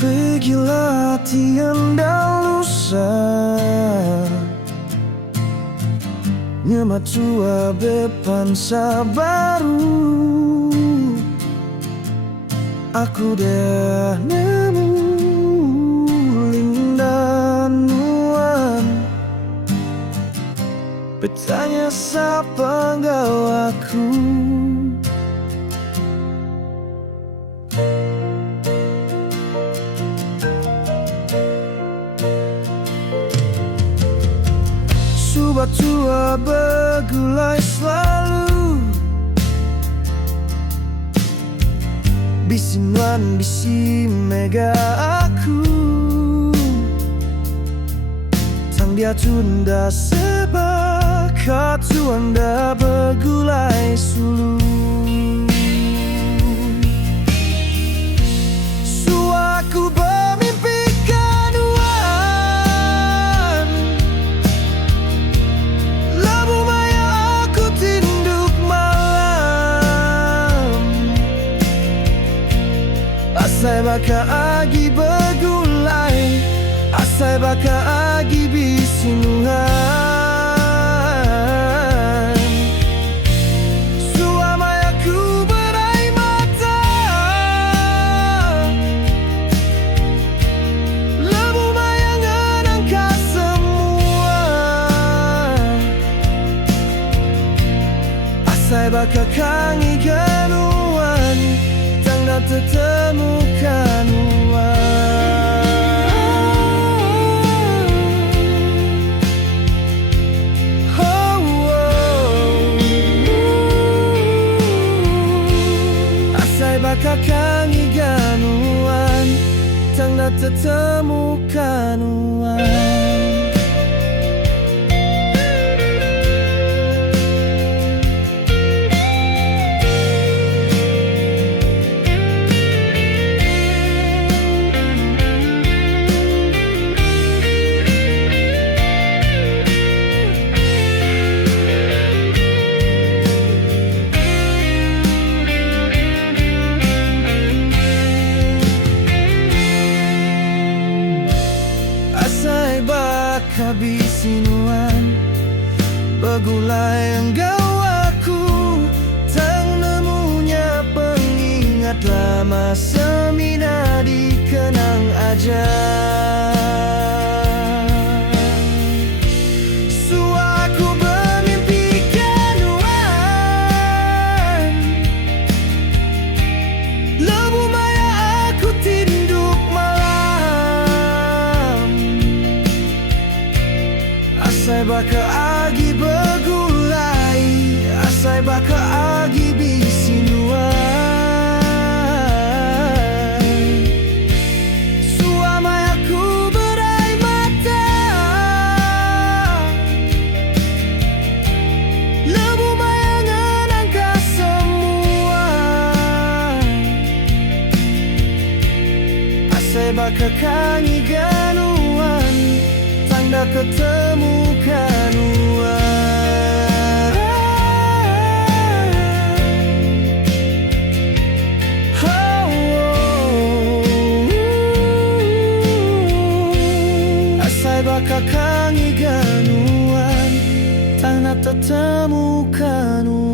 Pergilah tiada lusa, nyematua bepansa baru. Aku dah nemu lindanuan, bertanya siapa engkau aku. Subah tua bergulai selalu, bisinuan bisi mega aku. Sang dia tunda sebab katu anda bergulai sulu. Suaku bermimpikan uan, labu maya aku tinduk malam. Asai baka agi bergulai, asai baka agi bisinuan. Suamayaku berai mata, lebu mayangan angka semua. Asai baka kangi ganuan, tanda tetemukan uang. Baka kangi ganuan, tanda tetemukan uang. Bisinuan bergulai enggau aku, tak nemunya pengingat lama semina dikenang aja. Suaku bermimpikan uan, lebu maya aku tinduk malam. Asai baka agi bergulai, asai baka agi bisinuan. Suamayaku berai mata, lebu mayangan angka semua. Asai baka kangi ganuan, tanda ketemukan uang. Asai baka kangi ganuan, tanda tetemukan uang.